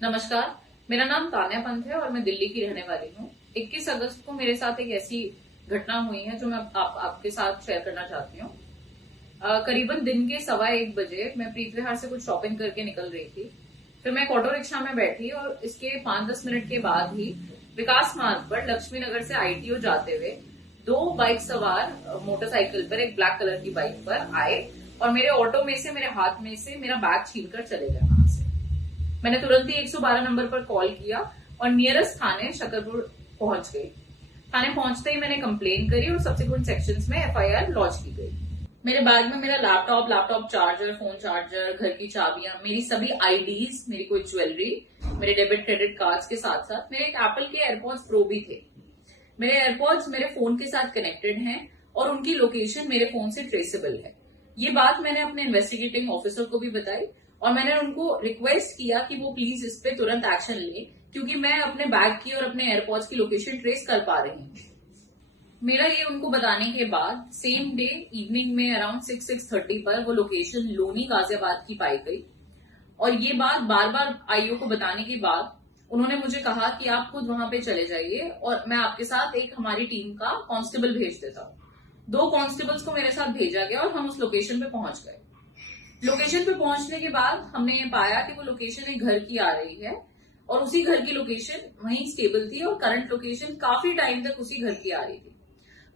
नमस्कार। मेरा नाम तान्या पंत है और मैं दिल्ली की रहने वाली हूँ। 21 अगस्त को मेरे साथ एक ऐसी घटना हुई है जो मैं आपके साथ शेयर करना चाहती हूँ। करीबन दिन के 1:15 मैं प्रीत विहार से कुछ शॉपिंग करके निकल रही थी। फिर मैं एक ऑटो रिक्शा में बैठी और इसके 5-10 मिनट के बाद ही विकास मार्ग पर लक्ष्मी नगर से आईटीओ जाते हुए दो बाइक सवार मोटरसाइकिल पर, एक ब्लैक कलर की बाइक पर आए और मेरे ऑटो में से, मेरे हाथ में से मेरा बैग छीनकर चले गए वहां से। मैंने तुरंत ही 112 नंबर पर कॉल किया और नियरेस्ट थाने शकरपुर पहुंच गई। थाने पहुंचते ही मैंने कंप्लेन करी और सब्सिक्वेंट सेक्शंस में एफआईआर लॉन्च की गई। मेरे बैग में मेरा लैपटॉप चार्जर, फोन चार्जर, घर की चाबियां, मेरी सभी आईडीज, मेरी कोई ज्वेलरी, मेरे डेबिट क्रेडिट कार्ड्स के साथ साथ मेरे एक एप्पल के एयरपॉड्स प्रो भी थे। मेरे एयरपॉड्स मेरे फोन के साथ कनेक्टेड हैं और उनकी लोकेशन मेरे फोन से ट्रेसेबल है। ये बात मैंने अपने इन्वेस्टिगेटिंग ऑफिसर को भी बताई और मैंने उनको रिक्वेस्ट किया कि वो प्लीज इस पे तुरंत एक्शन ले, क्योंकि मैं अपने बैग की और अपने एयरपॉड्स की लोकेशन ट्रेस कर पा रही हूँ। मेरा ये उनको बताने के बाद सेम डे इवनिंग में अराउंड 6-6:30 पर वो लोकेशन लोनी गाजियाबाद की पाई गई और ये बात बार बार आईओ को बताने के बाद उन्होंने मुझे कहा कि आप खुद वहां पे चले जाइए और मैं आपके साथ एक हमारी टीम का कांस्टेबल भेज देता हूँ। 2 कांस्टेबल्स को मेरे साथ भेजा गया और हम उस लोकेशन पे पहुंच गए। लोकेशन पे पहुंचने के बाद हमने ये पाया कि वो लोकेशन एक घर की आ रही है और उसी घर की लोकेशन वहीं स्टेबल थी और करंट लोकेशन काफी टाइम तक उसी घर की आ रही थी।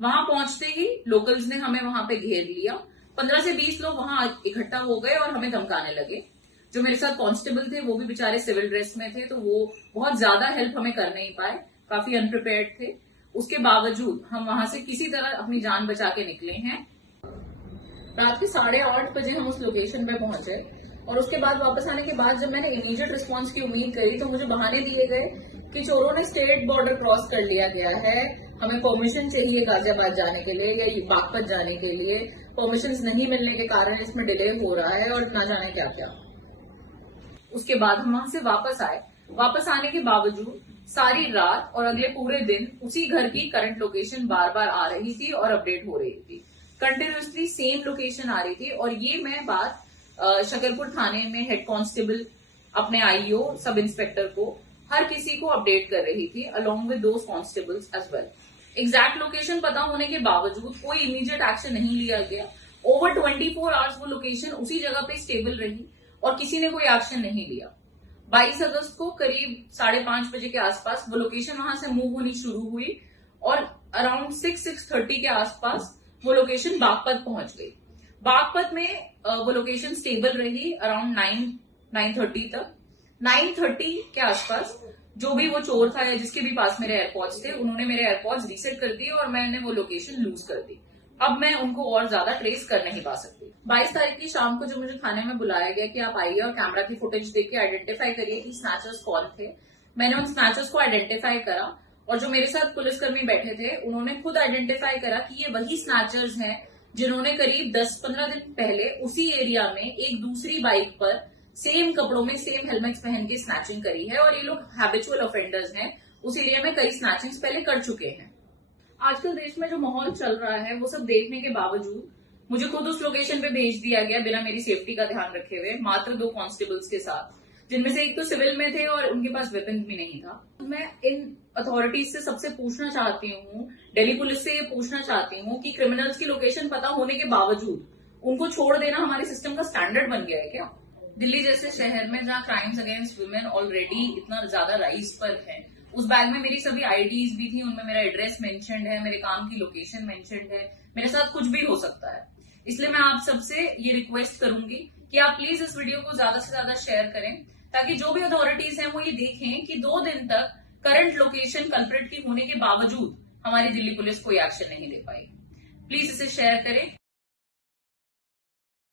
वहां पहुंचते ही लोकल्स ने हमें वहां पे घेर लिया। 15 से 20 लोग वहां इकट्ठा हो गए और हमें धमकाने लगे। जो मेरे साथ कांस्टेबल थे वो भी बेचारे सिविल ड्रेस में थे, तो वो बहुत ज्यादा हेल्प हमें कर नहीं पाए, काफी अनप्रिपेयर्ड थे। उसके बावजूद हम वहां से किसी तरह अपनी जान बचा के निकले हैं। रात के 8:30 बजे हम उस लोकेशन पे पहुंचे और उसके बाद वापस आने के बाद जब मैंने इमीडिएट रिस्पांस की उम्मीद करी तो मुझे बहाने दिए गए कि चोरों ने स्टेट बॉर्डर क्रॉस कर लिया गया है, हमें परमिशन चाहिए गाजियाबाद जाने के लिए या बागपत जाने के लिए, परमिशन नहीं मिलने के कारण इसमें डिले हो रहा है और ना जाने क्या क्या। उसके बाद हम वहां से वापस आए। वापस आने के बावजूद सारी रात और अगले पूरे दिन उसी घर की करंट लोकेशन बार बार आ रही थी और अपडेट हो रही थी। कंटिन्यूसली सेम लोकेशन आ रही थी और ये मैं बात शकरपुर थाने में हेड कांस्टेबल, अपने आईओ, सब इंस्पेक्टर को, हर किसी को अपडेट कर रही थी along with those constables as well. Exact location पता होने के बावजूद कोई इमीडिएट एक्शन नहीं लिया गया। ओवर 24 आवर्स वो लोकेशन उसी जगह पे स्टेबल रही और किसी ने कोई एक्शन नहीं लिया। 22 अगस्त को करीब 5:30 बजे के आसपास वो लोकेशन वहां से मूव होनी शुरू हुई और अराउंड 6-6:30 के आसपास वो लोकेशन बागपत पहुंच गई। बागपत में वो लोकेशन स्टेबल रही अराउंड 9-9:30 तक। 9:30 के आसपास जो भी वो चोर था या जिसके भी पास मेरे एयरपॉड्स थे, उन्होंने मेरे एयरपॉड्स रीसेट कर दिए और मैंने वो लोकेशन लूज कर दी। अब मैं उनको और ज्यादा ट्रेस कर नहीं पा सकती। 22 तारीख की शाम को जो मुझे थाने में बुलाया गया कि आप आइए और कैमरा की फुटेज देख के आइडेंटिफाई करिए कि स्नैचर्स कौन थे। मैंने उन स्नैचर्स को आइडेंटिफाई करा और जो मेरे साथ पुलिसकर्मी बैठे थे उन्होंने खुद आइडेंटिफाई करा कि ये वही स्नैचर्स हैं जिन्होंने करीब 10-15 दिन पहले उसी एरिया में एक दूसरी बाइक पर सेम कपड़ों में, सेम हेलमेट्स पहन के स्नैचिंग करी है और ये लोग हैबिचुअल ऑफेंडर्स हैं, उस एरिया में कई स्नैचिंग्स पहले कर चुके हैं। आजकल देश में जो माहौल चल रहा है वो सब देखने के बावजूद मुझे खुद उस लोकेशन पे भेज दिया गया बिना मेरी सेफ्टी का ध्यान रखे हुए, मात्र 2 कांस्टेबल्स के साथ, जिनमें से एक तो सिविल में थे और उनके पास वेपन भी नहीं था। मैं इन अथॉरिटीज से सबसे पूछना चाहती हूँ, दिल्ली पुलिस से ये पूछना चाहती हूँ कि क्रिमिनल्स की लोकेशन पता होने के बावजूद उनको छोड़ देना हमारे सिस्टम का स्टैंडर्ड बन गया है क्या? दिल्ली जैसे शहर में जहाँ क्राइम्स अगेंस्ट वुमेन ऑलरेडी इतना ज्यादा राइज पर है, उस बैग में मेरी सभी आईडीज भी थी, उनमें मेरा एड्रेस मेंशन्ड है, मेरे काम की लोकेशन मेंशन्ड है, मेरे साथ कुछ भी हो सकता है। इसलिए मैं आप सबसे ये रिक्वेस्ट करूंगी कि आप प्लीज इस वीडियो को ज्यादा से ज्यादा शेयर करें ताकि जो भी अथॉरिटीज हैं वो ये देखें कि 2 दिन तक करंट लोकेशन कल्प्रिट की होने के बावजूद हमारी दिल्ली पुलिस कोई एक्शन नहीं ले पाई। प्लीज इसे शेयर करें।